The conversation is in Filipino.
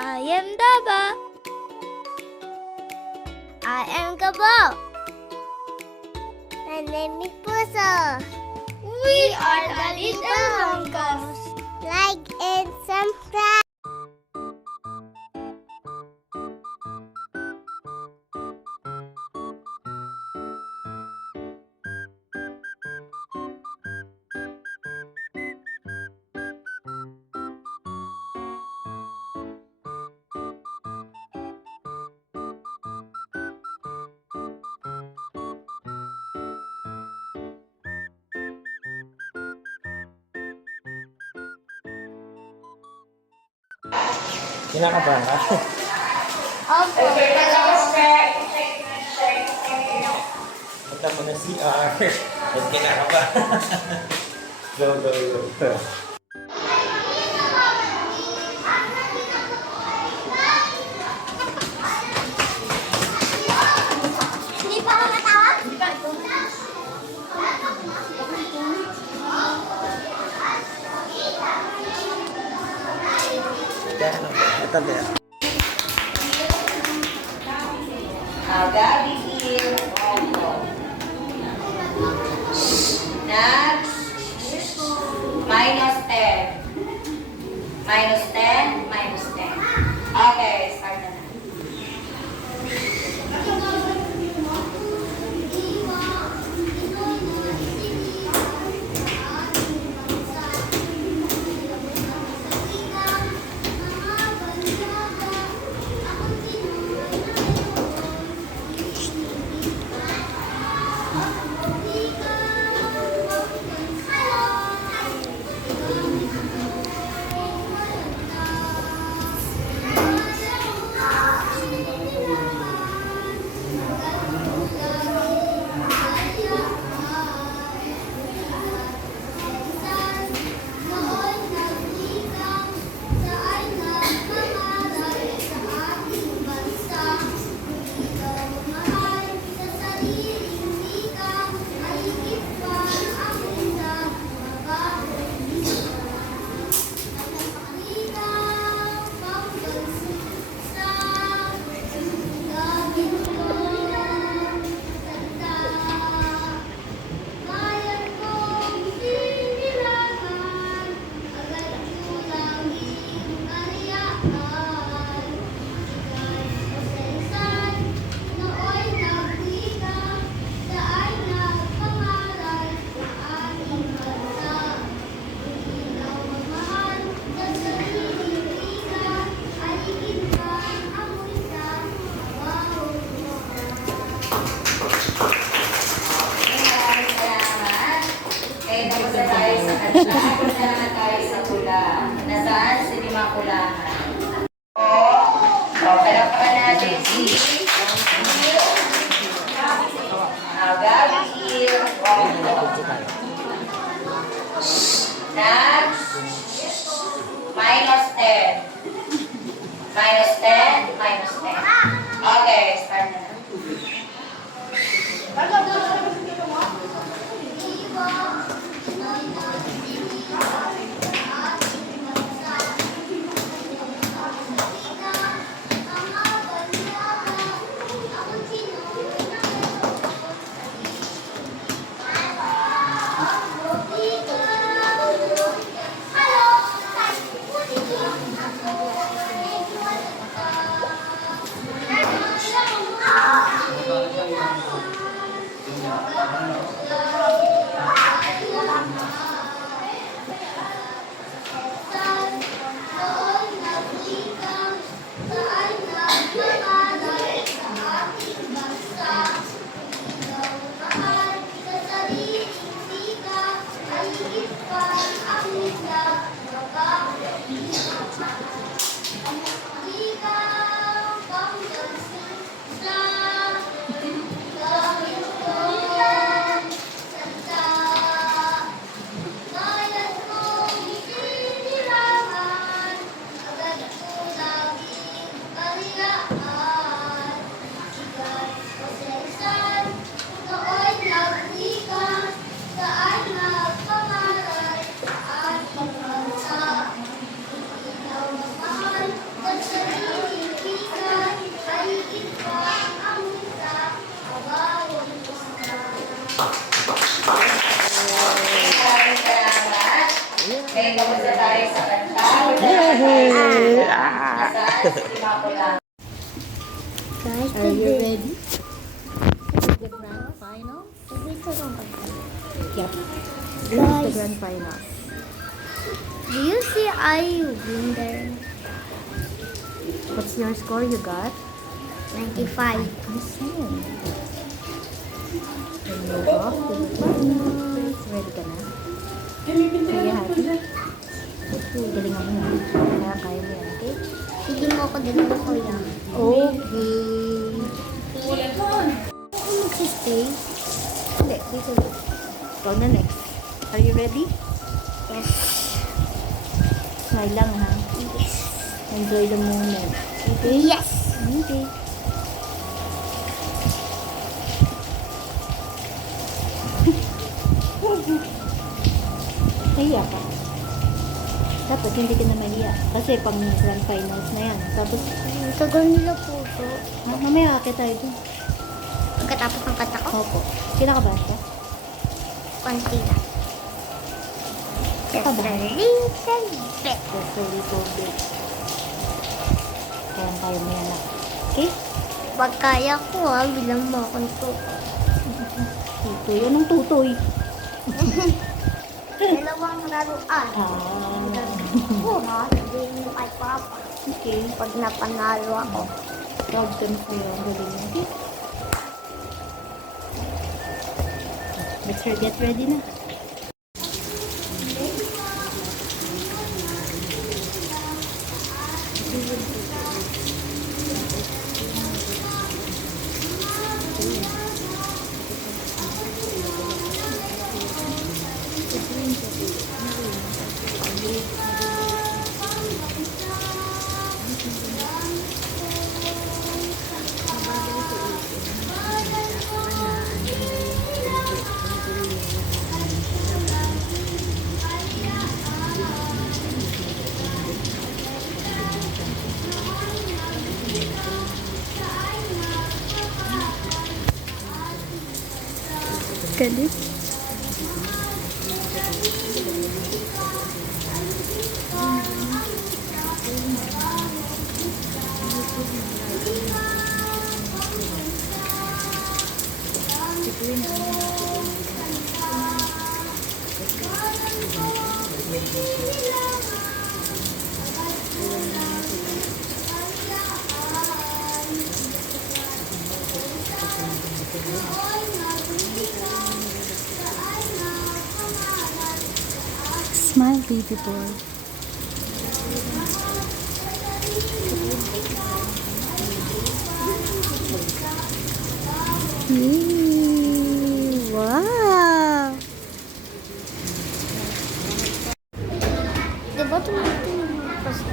I am Daba. I am Gabo. My name is Puso. We are the Little Monkas. Like and subscribe. Kinakabahan ka? Opo. Punta mo na CR. At kinakabahan. Go, go, go. Hindi pa ako natawag? Ito ba? Gabi here. Next. -10. -10, -10. Okay, start na. Punta naman tayo sa pula. Nasaan? Sa Limakulahan. Palakpakan natin si Gabi here. Next. -10. -10, -10. Okay, start na. tayo sa kanta. Yay! Ah! Nasaan si Immaculata? Guys, Are you ready? This is the grand final? Yep. This is the Guys. grand final. Do you see I win there? What's your score you got? 95. Listen. Then move up to the finals. Ready ka na? Are you happy? Galingan mo yan. Kaya mo yan, okay? Sige mo ako dalawa ko yan. Okay. Ako magsistay? Hindi, dito lang. Ikaw na next. Are you ready? Yes. Smile lang ha. Yes. Enjoy the moment. Okay? Yes. Okay. Nahiya ka. Dapat hindi ka na mahiya. Kasi pang grand finals na yan. Tapos, Ang tagal nila po to. mamaya akit tayo dun. Pagkatapos ng kanta ko, Opo. Kinakabahan ka? konti na. Just a little bit. Just a little bit. Kaya mo yan na. Okay? Pag kaya ko bilang mo akong to. Tutoy. Anong tutoy? Dalawang laruan. Ah. Oo ha, sabihin mo kay Papa. Okay. Pag napanalo ako. Proud ka na sa'yo. Ang galing mo. Okay? Let's get ready na. Galit. Smile, baby boy. Wow! Diba tumitingin mo pa sa